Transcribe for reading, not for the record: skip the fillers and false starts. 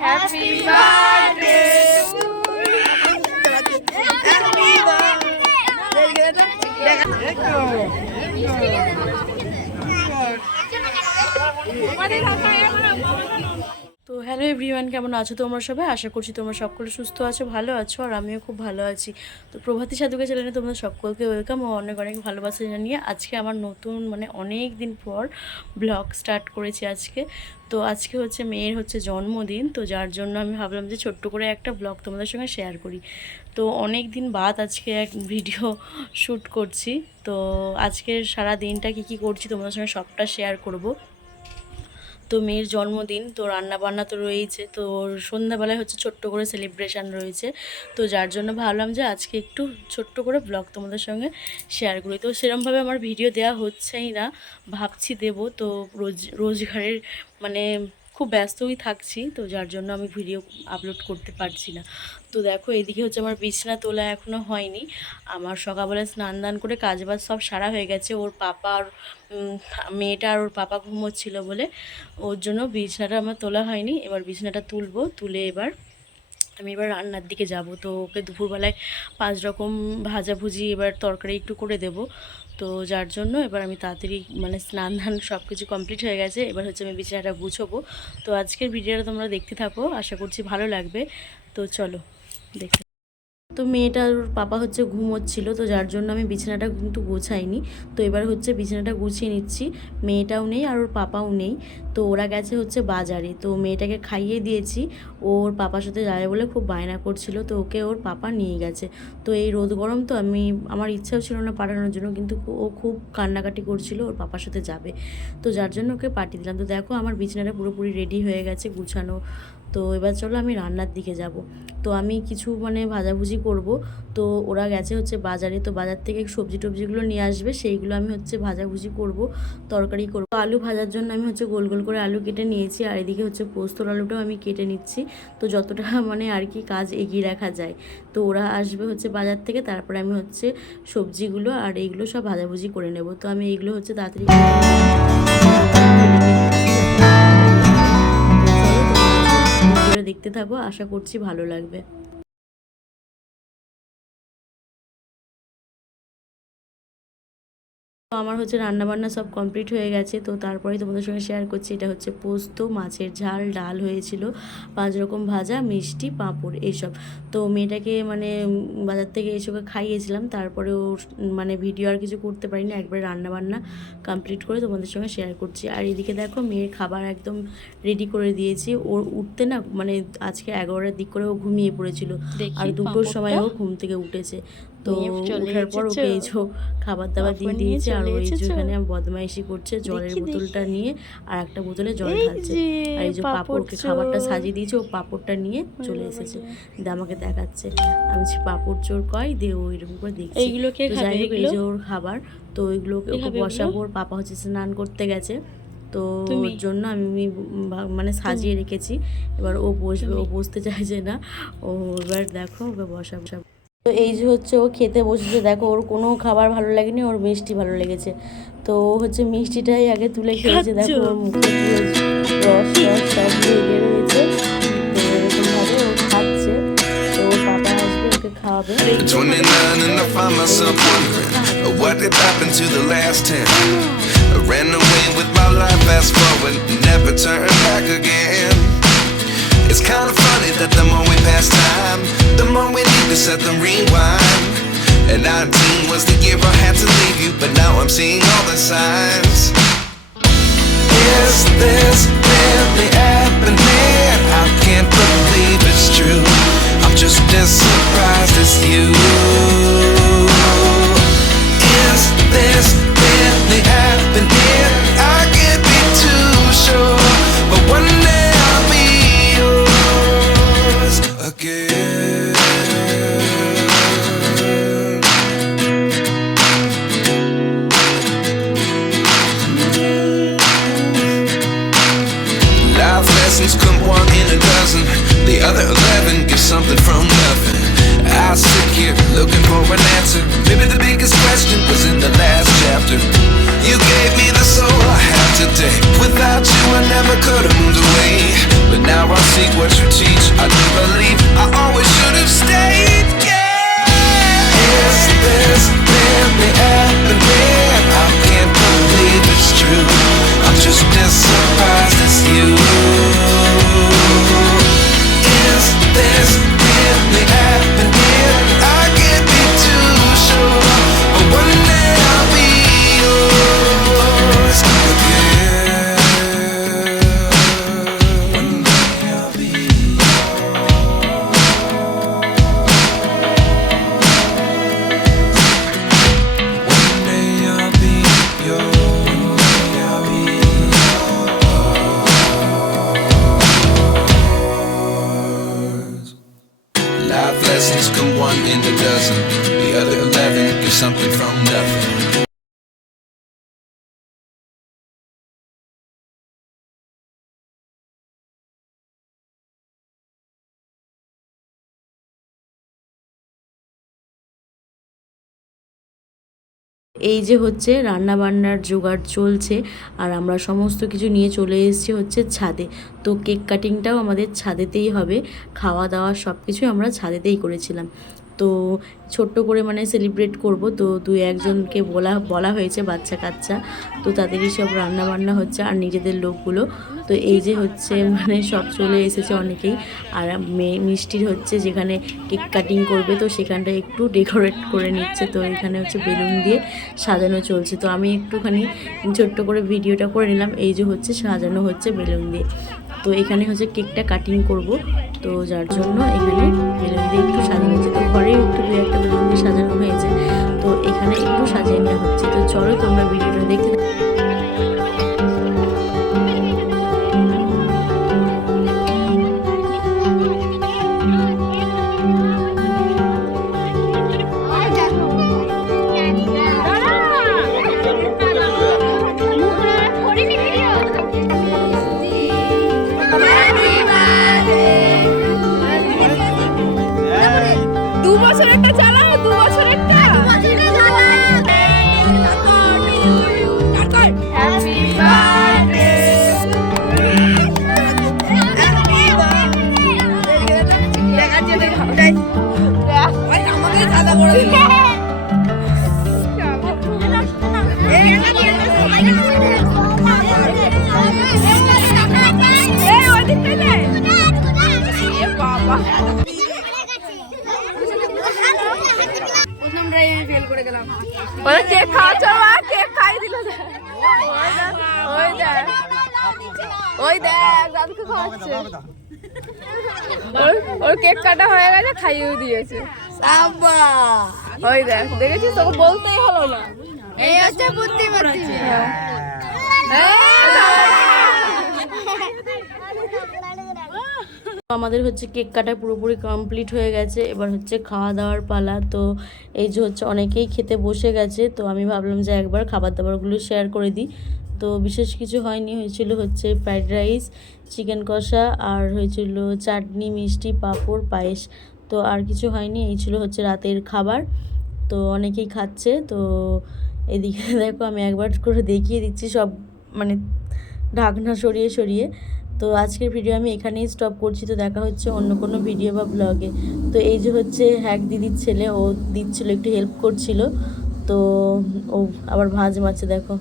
Happy birthday to তো hello everyone, কেমন আছো তোমরা সবাই? আশা করছি তোমরা সকলে সুস্থ আছো, ভালো আছো, আর আমিও খুব ভালো আছি। তো প্রভাতী সাধুকে চ্যানেলে তোমরা সকলকে ওয়েলকাম ও অনেক অনেক ভালোবাসা জানিয়ে আজকে আমার নতুন অনেক দিন পর ব্লগ স্টার্ট করেছি আজকে। তো আজকে হচ্ছে মেয়ের জন্মদিন, তো যার জন্য আমি ভাবলাম যে ছোট্ট করে একটা ব্লগ তোমাদের সঙ্গে শেয়ার করি। তো অনেক দিন বাদ আজকে এক ভিডিও শ্যুট করছি। তো আজকের সারা দিনটা কী করছি তোমাদের সঙ্গে সবটা শেয়ার করব। তো মেয়ের জন্মদিন, তো রান্নাবান্না তো রয়েছে, তো সন্ধ্যাবেলায় ছোট্ট করে সেলিব্রেশান রয়েছে। তো যার জন্য ভাবলাম যে আজকে একটু ছোট্ট করে ব্লগ তোমাদের সঙ্গে শেয়ার করি। তো সেরকমভাবে আমার ভিডিও দেওয়া হচ্ছেই না, ভাবছি দেব। তো রোজগারের খুব ব্যস্তই থাকছি, তো যার জন্য আমি ভিডিও আপলোড করতে পারছি না। তো দেখো এদিকে আমার বিছানা তোলা এখনও হয়নি। আমার সকালবেলায় স্নান দান করে কাজবাজ সব সারা হয়ে গেছে। ওর পাপা আর মেয়েটা আর ওর পাপা ঘুমোচ্ছিল বলে ওর জন্য বিছানাটা আমার তোলা হয়নি। এবার বিছানাটা তুলবো, তুলে আমি এবার রান্নার দিকে যাব। তো ওকে দুপুরবেলায় 5 রকম ভাজাভুজি এবার তরকারি একটু করে দেব। তো যার জন্য এবার আমি তাড়াতাড়ি স্নান ধান সব কিছু কমপ্লিট হয়ে গেছে। এবার আমি বিছানাটা গুছবো। তো আজকের ভিডিওটা তোমরা দেখতে থাকো, আশা করছি ভালো লাগবে। তো চলো দেখতে। তো মেয়েটার পাপা ঘুমোচ্ছিল, তো যার জন্য আমি বিছানাটা কিন্তু গোছাইনি। তো এবার বিছানাটা গুছিয়ে নিচ্ছি। মেয়েটাও নেই আর ওর পাপাও নেই, তো ওরা গেছে বাজারে। তো মেয়েটাকে খাইয়ে দিয়েছি, ওর পাপার সাথে যাবে বলে খুব বায়না করছিল, তো ওকে ওর পাপা নিয়ে গেছে। তো এই রোদ গরম, তো আমার ইচ্ছাও ছিল না পাঠানোর জন্য, কিন্তু ও খুব কান্নাকাটি করছিল ওর পাপার সাথে যাবে। তো যার জন্য ওকে পাঠিয়ে দিলাম। তো দেখো আমার বিছানাটা পুরোপুরি রেডি হয়ে গেছে, গুছানো। তো এবার চলো আমি রান্নার দিকে যাব। তো আমি কিছু ভাজাভুজি করব। তো ওরা গেছে বাজারে, তো বাজার থেকে সবজি টবজিগুলো নিয়ে আসবে, সেইগুলো আমি ভাজাভুজি করব, তরকারি করব। আলু ভাজার জন্য আমি গোল গোল করে আলু কেটে নিয়েছি, আর এদিকে পোস্তর আলুটাও আমি কেটে নিচ্ছি। তো যতটা আর কি কাজ এগিয়ে রাখা যায়। তো ওরা আসবে বাজার থেকে, তারপরে আমি সবজিগুলো আর এইগুলো সব ভাজাভুজি করে নেব। তো আমি এইগুলো তাড়াতাড়ি দেখতে থাকো, আশা করছি ভালো লাগবে। তো আমার রান্নাবান্না সব কমপ্লিট হয়ে গেছে। তো তারপরে তোমাদের সঙ্গে শেয়ার করছি, এটা পোস্ত, মাছের ঝাল, ডাল হয়েছিল, 5 রকম ভাজা, মিষ্টি, পাঁপড়, এইসব। তো মেয়েটাকে বাজার থেকে এসবকে খাইয়েছিলাম। তারপরে ও ভিডিও আর কিছু করতে পারিনি, একবারে রান্নাবান্না কমপ্লিট করে তোমাদের সঙ্গে শেয়ার করছি। আর এদিকে দেখো মেয়ের খাবার একদম রেডি করে দিয়েছি। ওর উঠতে না আজকে 11টার দিক করে ও ঘুমিয়ে পড়েছিল, আর 2টোর সময় ও ঘুম থেকে উঠেছে। তো ওঠার পর ওকে এই খাবার দাবার দিয়ে দিয়েছে, আর ওই এখানে বদমাইশি করছে, জলের বোতলটা নিয়ে আর একটা বোতলে জল ঢালছে। আর এই পাঁপড়কে খাবারটা সাজিয়ে দিয়েছে, ও পাঁপড়টা নিয়ে চলে এসেছে, দিয়ে আমাকে দেখাচ্ছে। আমি পাঁপড় চোর কয় দিয়ে ও এরকম করে দেখছি। এইগুলোকে যাই হোক, এই যে ওর খাবার, তো ওইগুলোকে ওকে বসাবো। ওর পাপা স্নান করতে গেছে, তো ওর জন্য আমি সাজিয়ে রেখেছি। এবার ও বসবে, ও বসতে চাইছে না। ও এবার দেখো ওকে বসাবো। তো এই যে ও খেতে বসেছে, দেখো ওর কোনো খাবার ভালো লাগেনি, ওর মিষ্টি ভালো লেগেছে। তো মিষ্টিটাই আগে তুলে খেয়েছে। দেখো ওর মুখে রস রস সব বের হয়েছে। তো এরকমভাবে ও খাচ্ছে। তো ওর পাপা আসবে, ওকে খাওয়াবে। 29 and I find myself wondering what did happen to the last 10. I ran away with my life, fast forward, never turn back again. It's kind of funny that the more we pass time, the more we need to set them rewind. And 19 was the year I had to leave you, but now I'm seeing all the signs. Is this really happening? I can't believe it's true. I'm just as surprised as you. Is this really happening? I can't be too sure, but one day I'll be yours again. Life seek what you teach. I do believe I always should have stayed. Yeah. Is this really happening? I can't believe it's true. I'm just as surprised as you. Is this really happening? I can't be too sure, but one day I'll be yours again. One day I'll be One day I'll be yours. One day I'll be yours. Life lessons come one in a dozen. The other 11 get something from nothing. এই যে হচ্ছে রান্না বান্নার জোগাড় চলছে আর আমরা সমস্ত কিছু নিয়ে চলে এসেছি হচ্ছে ছাদে। তো কেক কাটিংটাও আমাদের ছাদেতেই হবে, খাওয়া দাওয়া সব কিছু আমরা ছাদেতেই করেছিলাম। তো ছোট্ট করে মানে সেলিব্রেট করব, তো দুই একজনকে বলা হয়েছে বাচ্চা কাচ্চা, তো তাদেরই সব রান্না বান্না হচ্ছে আর নিজেদের লোকগুলো। তো এই যে হচ্ছে মানে সব চলে এসেছে অনেকেই। আর মিষ্টির হচ্ছে যেখানে কেক কাটিং করবে তো সেখানটা একটু ডেকোরেট করে নিচ্ছে, তো এখানে হচ্ছে বেলুন দিয়ে সাজানো চলছে। তো আমি একটুখানি ছোট্ট করে ভিডিওটা করে নিলাম। এই যে হচ্ছে সাজানো হচ্ছে বেলুন দিয়ে। তো এখানে হচ্ছে কেকটা কাটিং করব, তো যার জন্য এখানে বেলুন দিয়ে একটু সাজিয়ে নিচ্ছে। তো ঘরেই একটু দু একটা বেলুন দিয়ে সাজানো হয়েছে, তো এখানে একটু সাজিয়ে নেওয়া হচ্ছে। তো চলো তোমরা ভিডিওটা দেখতে কেক খাওয়া চলো, কেক খাই দিল। ওই দেখ দাদুকে খাওয়াচ্ছে, ওর কেক কাটা হয়ে গেছে, খাইয়েও দিয়েছে। ওই দেখ, দেখেছিস, তোকে বলতেই হলো না। এই হচ্ছে বুদ্ধিমতী। আমাদের হচ্ছে কেক কাটা পুরোপুরি কমপ্লিট হয়ে গেছে, এবার হচ্ছে খাওয়া দাওয়ার পালা। তো এই যে হচ্ছে অনেকেই খেতে বসে গেছে, তো আমি ভাবলাম যে একবার খাবার দাবারগুলো শেয়ার করে দিই। তো বিশেষ কিছু হয়নি, হয়েছিল হচ্ছে ফ্রাইড রাইস, চিকেন কষা, আর হয়েছিল চাটনি, মিষ্টি, পাঁপড়, পায়েস। তো আর কিছু হয়নি, এই ছিল হচ্ছে রাতের খাবার। তো অনেকেই খাচ্ছে। তো এদিকে দেখো আমি একবার করে দেখিয়ে দিচ্ছি সব মানে ঢাকনা সরিয়ে সরিয়ে। তো আজকের ভিডিও আমি এখানেই স্টপ করছি। তো দেখা হচ্ছে অন্য কোনো ভিডিও বা ব্লগে। তো এই যে হচ্ছে হ্যাক দিদির ছেলে, ও দিচ্ছিল, একটু হেল্প করছিল। তো ও আবার ভাঁজ মারছে দেখো।